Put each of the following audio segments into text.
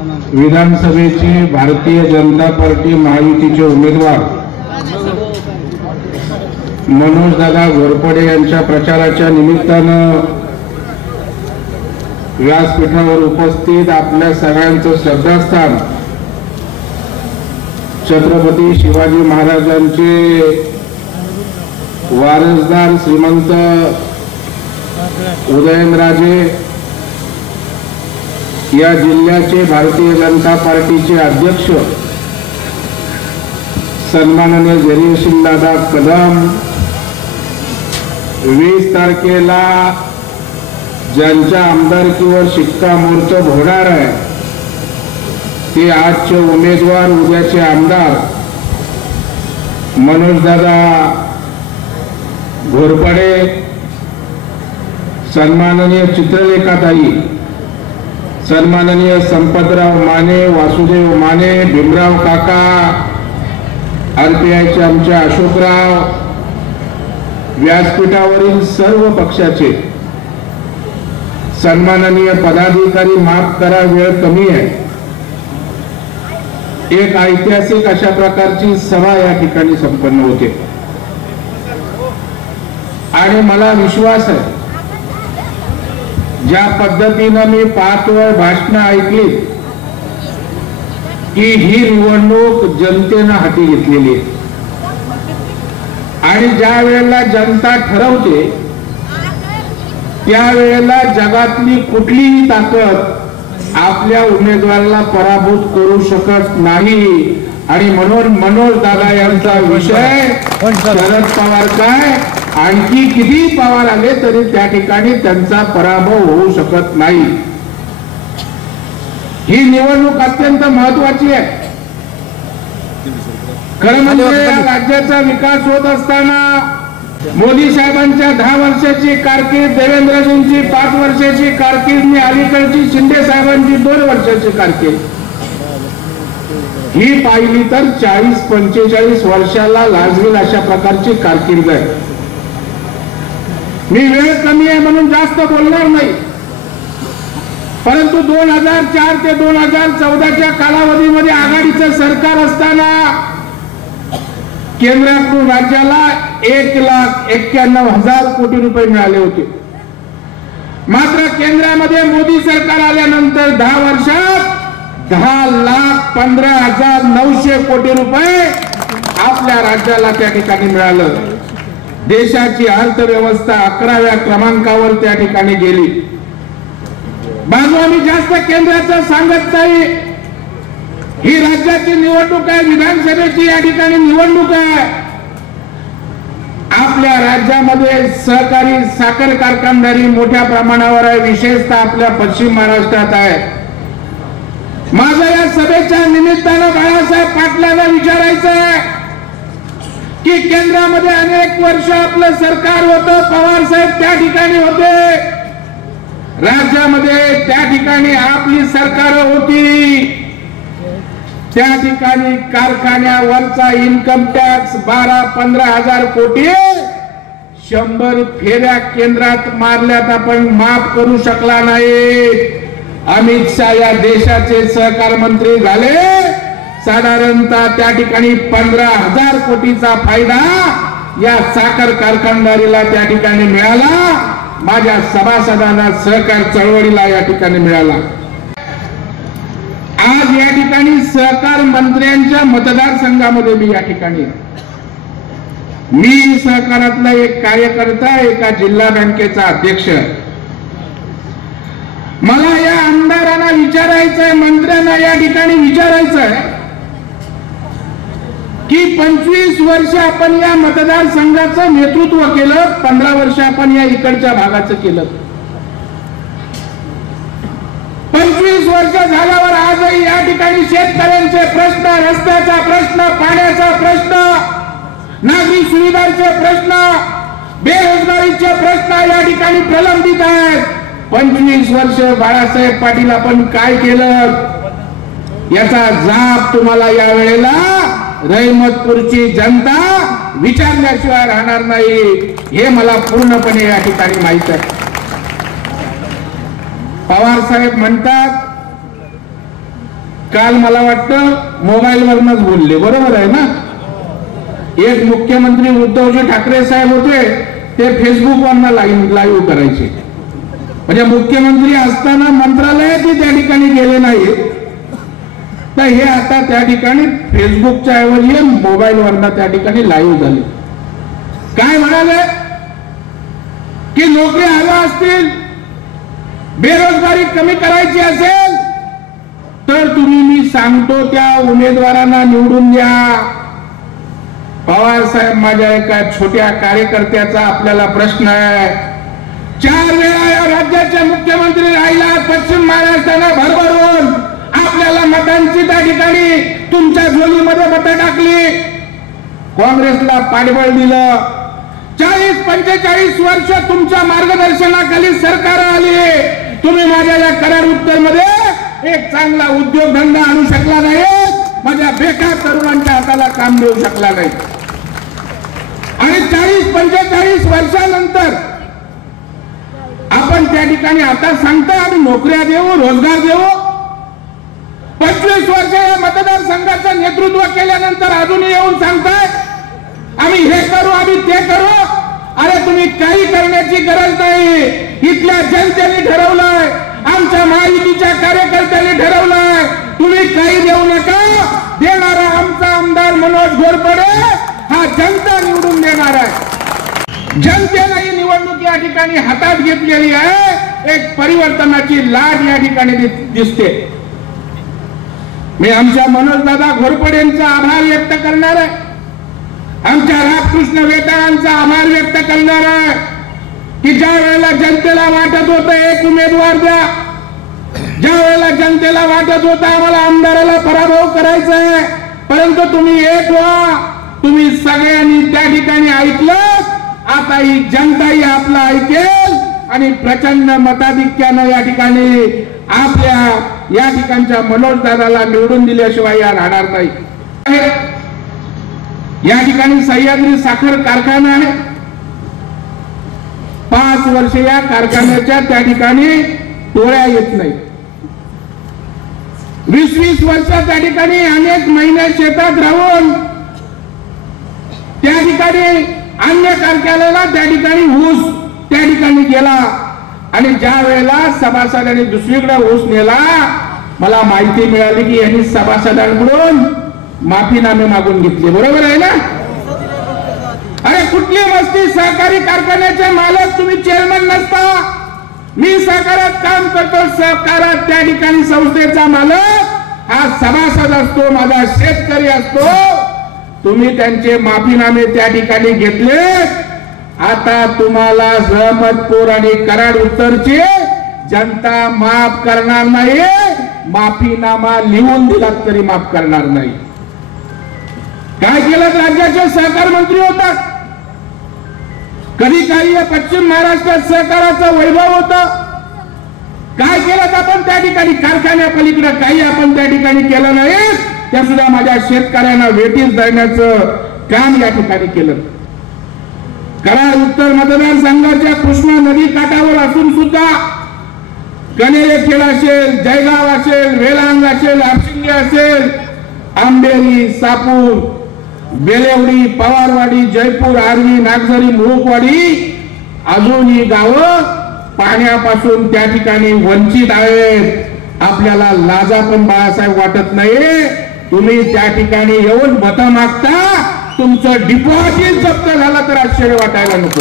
विधानसभेचे भारतीय जनता पार्टी महायुतीचे उमेदवार मनोजदादा घोरपडे यांच्या प्रचाराच्या निमित्तानं व्यासपीठावर उपस्थित आपल्या सगळ्यांचं श्रद्धास्थान छत्रपती शिवाजी महाराजांचे वारसदार श्रीमंत उदयनराजे या जिल्ह्याचे भारतीय जनता पार्टीचे अध्यक्ष सन्माननीय जयसिंहदादा कदम 20 तारखेला ज्यांच्या आमदारकीवर शिक्कामोर्तब होणार आहे ते आजचे उमेदवार उद्याचे आमदार मनोजदादा घोरपडे, सन्माननीय चित्रलेखाताई, सन्माननीय संपतराव माने, वासुदेव माने, भीमराव काका, आरपीआयचे आमचे अशोकराव, व्यासपीठावरील सर्व पक्षाचे सन्माननीय पदाधिकारी, माफ करा वेळ कमी आहे, एक ऐतिहासिक अशा प्रकारची सभा या ठिकाणी संपन्न होते आणि मला विश्वास आहे ज्या पद्धतीने मी 5 वेळ भाषण ऐकली की ही निवडणूक जनतेने हाती घेतलेली आहे आणि ज्या वेळेला जनता ठरवते त्यावेळेला जगातली कुठलीही ताकद आपल्या उमेदवाराला पराभूत करू शकत नाही आणि म्हणून मनोजदादा यांचा विषय शरद पवार काय आणखी किती पवार आले तरी त्या ठिकाणी त्यांचा पराभव होऊ शकत नाही। ही निवडणूक अत्यंत महत्वाची आहे। खरं म्हणजे राज्याचा विकास होत असताना मोदी साहेबांच्या 10 वर्षाची कारकीर्द, देवेंद्रजींची 5 वर्षाची कारकीर्द, मी अलीकडची शिंदे साहेबांची 2 वर्षाची कारकीर्द ही पाहिली तर 40-45 वर्षाला लाजवेल अशा प्रकारची कारकीर्द आहे। मी वेळ कमी आहे म्हणून जास्त बोलणार नाही, परंतु 2004 ते 2014च्या कालावधीमध्ये आघाडीचं सरकार असताना केंद्राकडून राज्याला 1,91,000 कोटी रुपये मिळाले होते। मात्र केंद्रामध्ये मोदी सरकार आल्यानंतर 10 वर्षात 10,15,900 कोटी रुपये आपल्या राज्याला त्या ठिकाणी मिळालं। देशाची अर्थव्यवस्था 11व्या क्रमांकावर त्या ठिकाणी गेली। बाजू आम्ही जास्त केंद्राचं सांगत नाही, ही राज्याची निवडणूक आहे, विधानसभेची या ठिकाणी निवडणूक आहे। आपल्या राज्यामध्ये सहकारी साखर कारखानदारी मोठ्या प्रमाणावर आहे, विशेषतः आपल्या पश्चिम महाराष्ट्रात आहे। माझं या सभेच्या निमित्तानं बाळासाहेब पाटलांना विचारायचं आहे की केंद्रामध्ये अनेक वर्ष आपलं सरकार होतं, पवार साहेब त्या ठिकाणी होते, राज्यामध्ये त्या ठिकाणी आपली सरकार होती, त्या ठिकाणी कारखान्यावरचा इन्कम टॅक्स 12-15 हजार कोटी 100 फेऱ्या केंद्रात मारल्यात, आपण माफ करू शकला नाही। अमित शाह या देशाचे सहकार मंत्री झाले, साधारणतः त्या ठिकाणी 15,000 कोटीचा फायदा या साखर कारखानदारीला त्या ठिकाणी मिळाला, माझ्या सभासदांना सहकार चळवळीला या ठिकाणी मिळाला। आज या ठिकाणी सहकार मंत्र्यांच्या मतदारसंघामध्ये मी या ठिकाणी मी सहकारातला एक कार्यकर्ता, एका जिल्हा बँकेचा अध्यक्ष, मला या आमदारांना विचारायचंय, मंत्र्यांना या ठिकाणी विचारायचंय की 25 वर्ष आपण या मतदारसंघाचं नेतृत्व केलं, 15 वर्ष आपण या इकडच्या भागाचं केलं। 25 वर्ष झाल्यावर आजही या ठिकाणी शेतकऱ्यांचे प्रश्न, रस्त्याचा प्रश्न, पाण्याचा प्रश्न, नागरी सुविधांचे प्रश्न, बेरोजगारीचे प्रश्न या ठिकाणी प्रलंबित आहेत। 25 वर्ष बाळासाहेब पाटील आपण काय केलं याचा जाब तुम्हाला या वेळेला रहमतपूरची जनता विचारल्याशिवाय राहणार नाही, हे मला पूर्णपणे या ठिकाणी माहित आहे। पवार साहेब म्हणतात काल मला वाटतं मोबाईल वरनच बोलले, बरोबर आहे ना? एक मुख्यमंत्री उद्धवजी ठाकरे साहेब होते, ते फेसबुक वरनं लाईव्ह करायचे. म्हणजे मुख्यमंत्री असताना मंत्रालयातही त्या ठिकाणी गेले नाही, तर हे आता त्या ठिकाणी फेसबुकच्या ऐवजी मोबाईल वरनं त्या ठिकाणी लाईव्ह झाले. काय म्हणाले की नोकरी हव्या असतील, बेरोजगारी कमी करायची असेल तर तुम्ही मी सांगतो त्या उमेदवारांना निवडून द्या. पवार साहेब, माझ्या एका छोट्या कार्यकर्त्याचा आपल्याला प्रश्न आहे. 4 वेळा या राज्याचे मुख्यमंत्री राहिला, पश्चिम महाराष्ट्राला भरभरून आपल्याला मतांची त्या ठिकाणी तुमच्या झोलीमध्ये मतं टाकली, काँग्रेसला पाठबळ दिलं. 40-45 वर्ष तुमच्या मार्गदर्शनाखाली सरकार आली, तुम्ही माझ्या या कराड उत्तर मध्ये एक चांगला उद्योगधंदा आणू शकला नाही, माझ्या बेकार तरुणांच्या हाताला काम देऊ शकला नाही. आणि 40-45 वर्षानंतर आपण त्या ठिकाणी आता सांगता आम्ही नोकऱ्या देऊ, रोजगार देऊ. 25 वर्ष या मतदारसंघाचं नेतृत्व केल्यानंतर अजूनही येऊन सांगताय आम्ही हे करू, आम्ही ते करू. अरे तुम्ही काही करण्याची गरज नाही. इथल्या जनतेने ठरवलंय, आमच्या महायुतीच्या कार्यकर्त्यांनी ठरवलंय, तुम्ही काही देऊ नका. देणारा आमचा आमदार मनोज घोरपडे हा जनता निवडून देणार आहे. जनतेला ही निवडणूक या ठिकाणी हातात घेतलेली आहे. एक परिवर्तनाची लाट या ठिकाणी दिसते. मी आमच्या मनोज दादा घोरपडेंचा आभार व्यक्त करणार आहे, आमच्या रामकृष्ण वेताळांचा आभार व्यक्त करणार आहे की ज्या वेळेला जनतेला वाटत होतं एक उमेदवार द्या, ज्या वेळेला जनतेला वाटत होतं आम्हाला आमदाराला पराभव करायचा आहे, परंतु तुम्ही एक व्हा. तुम्ही सगळ्यांनी त्या ठिकाणी ऐकलं. आता ही जनताही आपलं ऐकेल आणि प्रचंड मताधिक्यानं या ठिकाणी आपल्या या ठिकाणच्या मनोज दादाला निवडून दिल्याशिवाय या राहणार नाही. या ठिकाणी सह्याद्री साखर कारखाना आहे. 5 वर्ष या कारखान्याच्या त्या ठिकाणी टोळ्या येत नाही. 20-20 वर्ष त्या ठिकाणी अनेक महिने शेतात राहून त्या ठिकाणी अन्य कारखान्याला त्या ठिकाणी ऊस त्या ठिकाणी गेला आणि ज्या वेळेला सभासदांनी दुसरीकडे ऊस नेला, मला माहिती मिळाली की यांनी सभासदांकडून माफीनामे मागून घेतले. बरोबर आहे ना? अरे कुठली मस्ती, सहकारी कारखान्याचे मालक तुम्ही चेअरमन नसता. मी सहकारात काम करतो, सहकारात त्या ठिकाणी संस्थेचा मालक हा सभासद असतो, माझा शेतकरी असतो. तुम्ही त्यांचे माफीनामे त्या ठिकाणी घेतले. आता तुम्हाला अहमदपूर आणि कराड उत्तरची जनता माफ करणार नाही. माफीनामा लिहून दिलात तरी माफ करणार नाही. काय केलं? राज्याचे सहकार मंत्री होतात. कधी काही पश्चिम महाराष्ट्रात सहकाराचं वैभव होतं. काय केलं आपण त्या ठिकाणी? कारखान्या पलीकडे काही आपण त्या ठिकाणी केलं नाही. त्या सुद्धा माझ्या शेतकऱ्यांना वेटीस देण्याचं काम या ठिकाणी केलं. कराड उत्तर मतदारसंघाच्या कृष्णा नदी काठावर असून सुद्धा कनेरेखेड असेल, जयगाव असेल, वेलांग असेल, हापशिंगे असेल, आंबेरी, सापूर, बेलेवडी, पवारवाडी, जयपूर, आर्वी, नागझरी, मुळुकवाडी अजून ही गावं पाण्यापासून त्या ठिकाणी वंचित आहेत. आपल्याला लाजा पण बाळासाहेब वाटत नाही. तुम्ही त्या ठिकाणी येऊन मतं मागता, तुमचं डिपॉझिट जप्त झालं तर आश्चर्य वाटायला नको.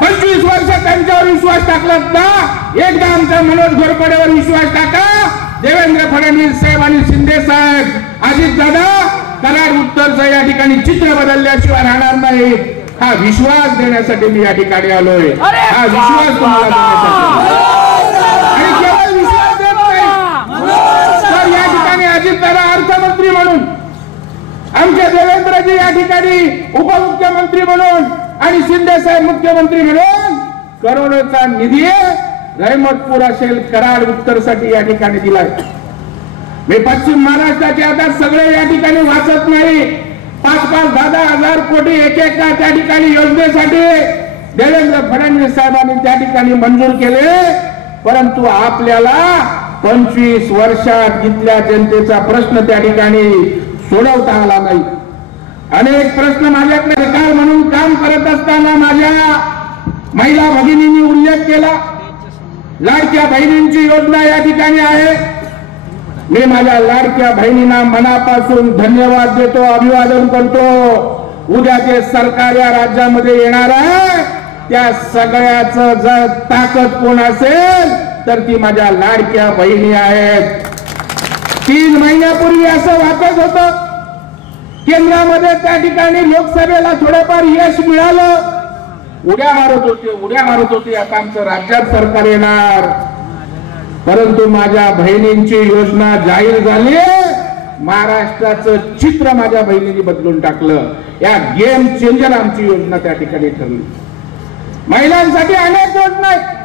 25 वर्ष त्यांच्यावर विश्वास टाकलात ना, एकदा आमच्या मनोज घोरपडेवर विश्वास टाका. देवेंद्र फडणवीस साहेब आणि शिंदे साहेब, अजित दादा, कराड उत्तरचं या ठिकाणी चित्र बदलल्याशिवाय राहणार नाही. हा विश्वास देण्यासाठी मी या ठिकाणी आलोय. हा विश्वास तुम्हाला देण्यासाठी. आणि केवळ विश्वास देत नाही तर या ठिकाणी अजित दादा अर्थमंत्री म्हणून, आमचे देवेंद्रजी या ठिकाणी उपमुख्यमंत्री म्हणून आणि शिंदे साहेब मुख्यमंत्री म्हणून करोडोचा निधी रहमतपूर असेल, कराड उत्तरसाठी या ठिकाणी दिलाय. मी पश्चिम महाराष्ट्राचे आता सगळे या ठिकाणी वाचत नाही. 5-5, 10-10 हजार कोटी एकेका त्या ठिकाणी योजनेसाठी देवेंद्र फडणवीस साहेबांनी त्या ठिकाणी मंजूर केले. परंतु आपल्याला 25 वर्षात इथल्या जनतेचा प्रश्न त्या ठिकाणी सोडवता आला नाही. अनेक प्रश्न माझ्याकडे सरकार म्हणून काम करत असताना माझ्या महिला भगिनींनी उल्लेख केला. लाडक्या बहिणींची योजना या ठिकाणी आहे. मी माझ्या लाडक्या बहिणींना मनापासून धन्यवाद देतो, अभिवादन करतो. उद्याचे सरकार या राज्यामध्ये येणार आहे, त्या सगळ्याचं जर ताकद कोण असेल तर ती माझ्या लाडक्या बहिणी आहेत. 3 महिन्यापूर्वी असं वाटत होतं केंद्रामध्ये त्या ठिकाणी लोकसभेला थोडंफार यश मिळालं. उड्या मारत होते आता आमचं राज्यात सरकार येणार. परंतु माझ्या बहिणींची योजना जाहीर झाली. महाराष्ट्राचं चित्र माझ्या बहिणींनी बदलून टाकलं. या गेम चेंजर आमची योजना त्या ठिकाणी ठरली. महिलांसाठी अनेक योजना आहेत.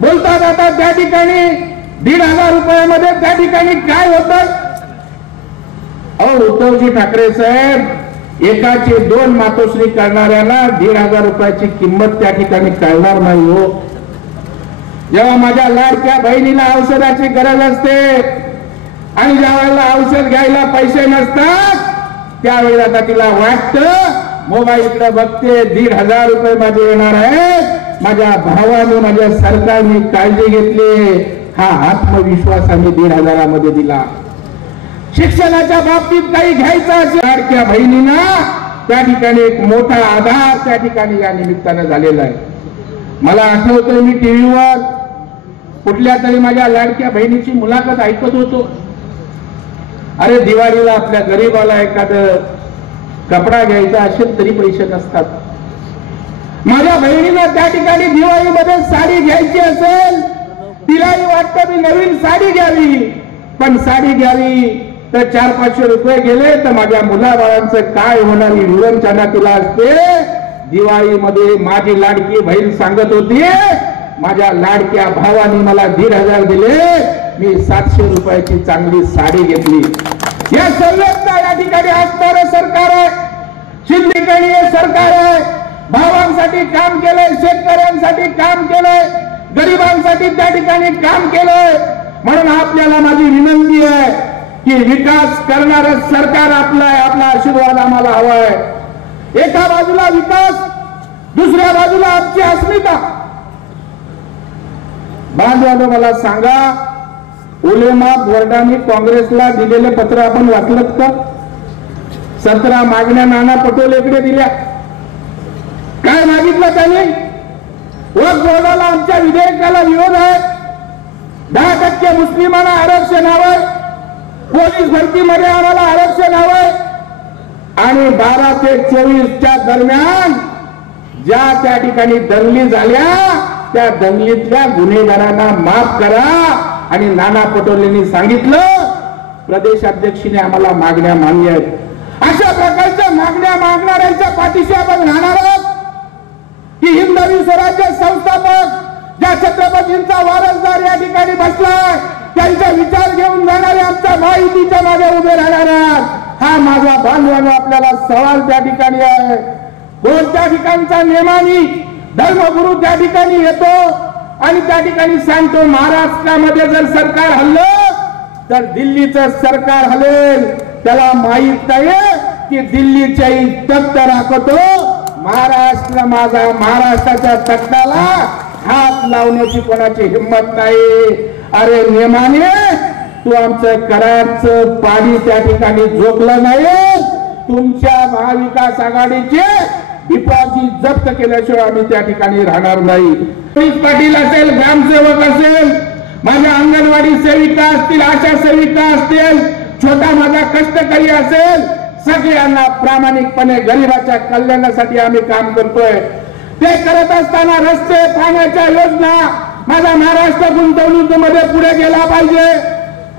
बोलता जाता त्या ठिकाणी 1,500 रुपयामध्ये त्या ठिकाणी काय होतं. उद्धवजी ठाकरे साहेब एकाची 2 मातोश्री करणाऱ्याला 1,500 रुपयाची किंमत त्या ठिकाणी कळणार नाही हो. जेव्हा माझ्या लाडक्या बहिणीला औषधाची गरज असते आणि ज्या वेळेला औषध घ्यायला पैसे नसतात त्यावेळेला आता तिला वाटतं मोबाईलकडे बघते 1,500 रुपये माझे येणार आहेत. माझ्या भावाने माझ्या सरकारने काळजी घेतली. हा आत्मविश्वास आम्ही 1,500 मध्ये दिला. शिक्षणाच्या बाबतीत काही घ्यायचं असेल लाडक्या बहिणींना त्या ठिकाणी एक मोठा आधार त्या ठिकाणी या निमित्तानं झालेला आहे. मला आठवतंय मी टीव्हीवर कुठल्या तरी माझ्या लाडक्या बहिणीची मुलाखत ऐकत होतो. अरे दिवाळीला आपल्या गरीबाला एखादं कपडा घ्यायचा असेल तरी पैसे नसतात. माझ्या बहिणीला त्या ठिकाणी दिवाळीमध्ये साडी घ्यायची असेल तिलाही वाटतं मी नवीन साडी घ्यावी, पण साडी घ्यावी तर 400-500 रुपये गेले तर माझ्या मुलाबाळांचं काय होणार ही विवंचना तिला असते. दिवाळीमध्ये माझी लाडकी बहीण सांगत होती माझ्या लाडक्या भावाने मला 1,500 दिले, मी 700 रुपयाची चांगली साडी घेतली. या सर्वांचा या ठिकाणी असणारं सरकार आहे. शिंदेकडे सरकार आहे. भावांसाठी काम केलंय, शेतकऱ्यांसाठी काम केलंय, गरिबांसाठी त्या ठिकाणी काम केलंय. म्हणून आपल्याला माझी विनंती आहे की विकास करणारं सरकार आपलं आहे. आपला आशीर्वाद आम्हाला हवा आहे. एका बाजूला विकास, दुसऱ्या बाजूला आमची अस्मिता. बांधवांनो मला सांगा, उलेमा बोर्डाने काँग्रेसला दिलेलं पत्र आपण वाचलत का? 17 मागण्या नाना पटोलेकडे दिल्या. काय मागितलं त्यांनी? वक्फ बोर्डाला आमच्या विधेयकाला विरोध आहे, 10% मुस्लिमांना आरक्षण हवंय, पोलीस भरतीमध्ये आम्हाला आरक्षण हवंय आणि 12 ते 24च्या दरम्यान ज्या त्या ठिकाणी दंगली झाल्या त्या दंगलीतल्या गुन्हेगारांना माफ करा. आणि नाना पटोलेंनी सांगितलं प्रदेशाध्यक्षीने आम्हाला मागण्या मान्य आहेत. अशा प्रकारच्या मागण्या मागणाऱ्यांच्या पाठीशी आपण राहणार आहोत की हिंदवी स्वराज्य संस्थापक ज्या छत्रपतींचा वारसदार या ठिकाणी बसलाय त्यांचा विचार घेऊन जाणारे आमच्या माहितीच्या मागे उभे राहणार आहात. हा माझा बांधवांनो आपल्याला सवाल त्या ठिकाणी आहे. कोणत्या ठिकाणचा नेमानी धर्मगुरू त्या ठिकाणी येतो आणि त्या ठिकाणी सांगतो महाराष्ट्रामध्ये जर सरकार हल्लं तर दिल्लीचं सरकार हलेल. त्याला माहित नाही की दिल्लीच्याही तख्त राखतो महाराष्ट्र माझा. महाराष्ट्राच्या तख्ताला हात लावण्याची कोणाची हिंमत नाही. अरे नेमाने तू आमचं कराचं पाणी त्या ठिकाणी झोपलं नाही. तुमच्या महाविकास आघाडीचे डिपॉझिट जप्त केल्याशिवाय आम्ही त्या ठिकाणी राहणार नाही. पाटील असेल, ग्रामसेवक असेल, माझ्या अंगणवाडी सेविका असतील, आशा सेविका असतील, छोटा माझा कष्टकरी असेल, सगळ्यांना प्रामाणिकपणे गरिबाच्या कल्याणासाठी आम्ही काम करतोय. ते करत असताना रस्ते, पाण्याच्या योजना माझा महाराष्ट्र गुंतवणुकीमध्ये पुढे गेला पाहिजे.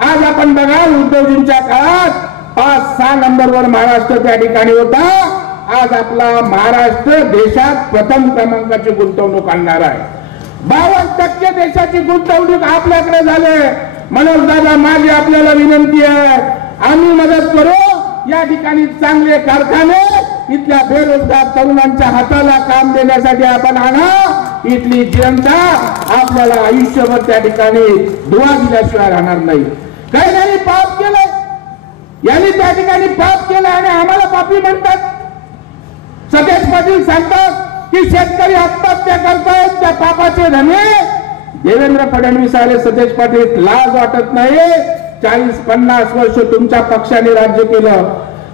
आज आपण बघा उद्धवजींच्या काळात 5-6 नंबरवर महाराष्ट्र त्या ठिकाणी होता. आज आपला महाराष्ट्र देशात प्रथम क्रमांकाची गुंतवणूक आणणार आहे. 52% देशाची गुंतवणूक आपल्याकडे झाले. मनोज दादा माझी आपल्याला विनंती आहे, आम्ही मदत करू. या ठिकाणी चांगले कारखाने इथल्या बेरोजगार तरुणांच्या हाताला काम देण्यासाठी आपण आणा. इथली जनता आपल्याला आयुष्यभर त्या ठिकाणी दुआ दिल्याशिवाय राहणार नाही. काही नाही पाप केलंय, यांनी त्या ठिकाणी पाप केलं आणि आम्हाला पापी म्हणतात. सतेज पाटील सांगतात की शेतकरी आत्महत्या करतायत त्या पापाचे धने. देवेंद्र फडणवीस आले, सतेज पाटील लाज वाटत नाही? 40-50 वर्ष तुमच्या पक्षाने राज्य केलं.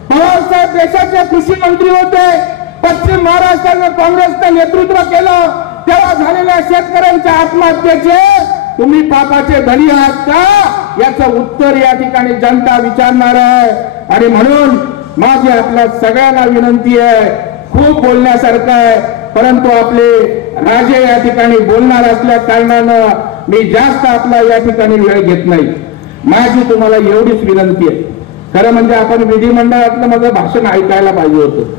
पवार साहेब देशाचे कृषी मंत्री होते, पश्चिम महाराष्ट्रानं काँग्रेसचं नेतृत्व केलं, तेव्हा झालेल्या शेतकऱ्यांच्या आत्महत्येचे तुम्ही पापाचे धनी आहात का? याचं उत्तर या ठिकाणी जनता विचारणार आहे. आणि म्हणून माझी आपल्या सगळ्यांना विनंती आहे, खूप बोलण्यासारखं आहे, परंतु आपले राजे या ठिकाणी बोलणार असल्या कारणानं मी जास्त आपला या ठिकाणी वेळ घेत नाही. माझी तुम्हाला एवढीच विनंती आहे, खरं म्हणजे आपण विधिमंडळातलं माझं भाषण ऐकायला पाहिजे होतं.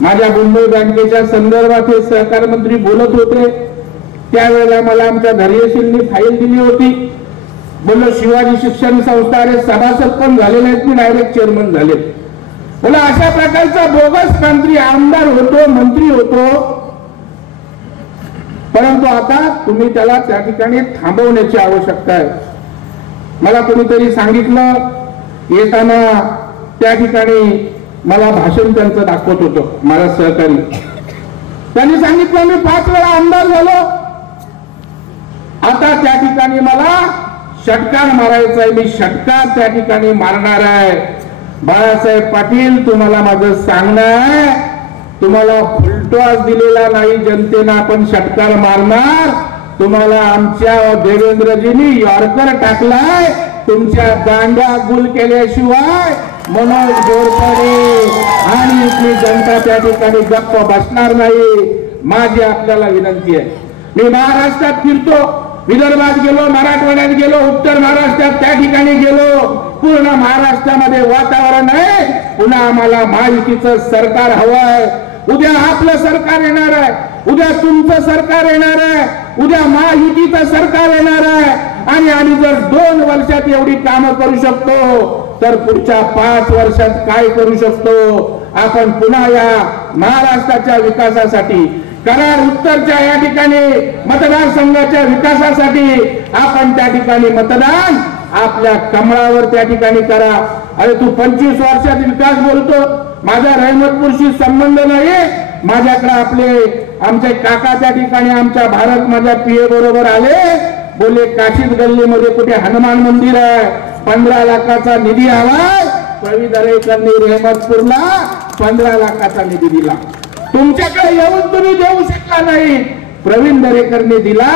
माझ्या मुंबई बँकेच्या संदर्भात हे सहकार मंत्री बोलत होते, त्यावेळेला मला आमच्या धैर्यशीलनी फाईल दिली होती. बोललो शिवाजी शिक्षण संस्था अरे सभासद पण झाले नाहीत, मी डायरेक्ट चेअरमन झाले. बोला अशा प्रकारचा बोगस मंत्री आमदार होतो, मंत्री होतो, परंतु आता तुम्ही त्याला त्या ठिकाणी थांबवण्याची आवश्यकता आहे. मला कोणीतरी सांगितलं येताना, त्या ठिकाणी मला भाषण त्यांचं दाखवत होतं माझा सहकारी. त्यांनी सांगितलं मी 5 वेळा आमदार झालो, आता त्या ठिकाणी मला षटकार मारायचा आहे, मी षटकार त्या ठिकाणी मारणार आहे. बाळासाहेब पाटील तुम्हाला माझं सांगणं आहे, तुम्हाला फुलटॉस दिलेला नाही जनतेनं, आपण षटकार मारणार. तुम्हाला आमच्या देवेंद्रजींनी यॉर्कर टाकलाय, तुमच्या दांड्या गुल केल्याशिवाय मनोज घोरपडे आणि इथली जनता त्या ठिकाणी गप्प बसणार नाही. माझी आपल्याला विनंती आहे, मी महाराष्ट्रात फिरतो, विदर्भात गेलो, मराठवाड्यात गेलो, उत्तर महाराष्ट्रात त्या ठिकाणी गेलो, पूर्ण महाराष्ट्रामध्ये वातावरण आहे. पुन्हा आम्हाला महायुतीचं सरकार हवं आहे. उद्या आपलं सरकार येणार आहे, उद्या तुमचं सरकार येणार आहे, उद्या महायुतीचं सरकार येणार आहे. आणि आम्ही जर 2 वर्षात एवढी कामं करू शकतो तर पुढच्या 5 वर्षात काय करू शकतो? आपण पुन्हा या महाराष्ट्राच्या विकासासाठी, कराड उत्तरच्या या ठिकाणी मतदारसंघाच्या विकासासाठी आपण त्या ठिकाणी मतदान आपल्या कमळावर त्या ठिकाणी करा. अरे तू 25 वर्षात विकास बोलतो, माझा रहमतपूरशी संबंध नाही. माझ्याकडे आपले आमचे काका त्या ठिकाणी आमच्या भारत माझ्या पीए बरोबर आले, बोले काशीद गल्लीमध्ये कुठे हनुमान मंदिर आहे, 15 लाखाचा निधी आलाय. प्रवीण दरेकरनी रहमतपूरला 15 लाखाचा निधी दिला. तुमच्याकडे येऊन तुम्ही देऊ शकला नाही, प्रवीण दरेकरने दिला.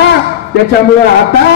त्याच्यामुळे आता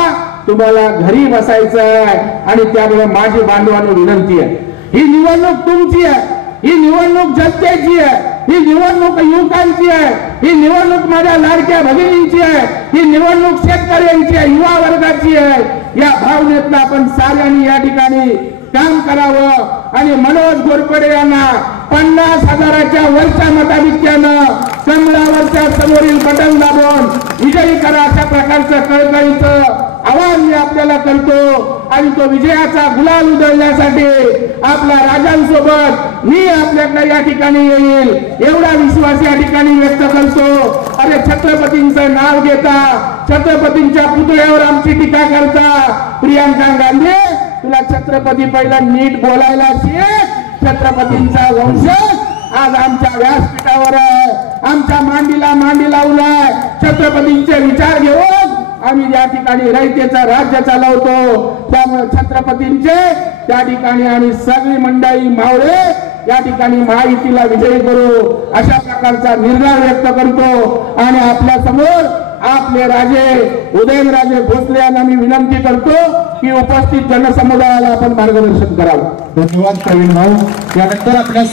तुम्हाला घरी बसायचं आहे. आणि त्यामुळे माझी बांधवांना विनंती आहे, ही निवडणूक तुमची आहे, ही निवडणूक जनतेची आहे, ही निवडणूक युवकांची आहे, ही निवडणूक माझ्या लाडक्या भगिनींची आहे, ही निवडणूक शेतकऱ्यांची आहे, युवा वर्गाची आहे. या भावनेतनं आपण साऱ्यांनी या ठिकाणी काम करावं. आणि मनोज घोरपडे यांना 50,000च्या वरच्या मताधिक्यानं कमळावरच्या समोरील बटन दाबून विजयी करा, अशा प्रकारचं कळकळीचं आवाहन मी आपल्याला करतो. आणि तो विजयाचा गुलाल उधळण्यासाठी आपल्या राजांसोबत मी आपल्याकडे या ठिकाणी येईल एवढा विश्वास या ठिकाणी व्यक्त करतो. अरे छत्रपतींचं नाव घेता, छत्रपतींच्या पुतळ्यावर आमची टीका करता. प्रियंका गांधी, तुला छत्रपती पहिला नीट बोलायला शिक. छत्रपतींचा वंशज आज आमच्या व्यासपीठावर आहे, आमच्या मांडीला मांडी लावलाय. छत्रपतींचे विचार घेऊन आम्ही या ठिकाणी रयतेचं राज्य चालवतो. त्यामुळे छत्रपतींचे त्या ठिकाणी आणि सगळी मंडळी मावळे या ठिकाणी महायुतीला विजयी करू, अशा प्रकारचा निर्धार व्यक्त करतो. आणि आपल्या समोर आपले राजे उदयनराजे भोसले यांना मी विनंती करतो की उपस्थित जनसमुदायाला आपण मार्गदर्शन करावं. धन्यवाद प्रवीण भाऊ. यानंतर आपल्या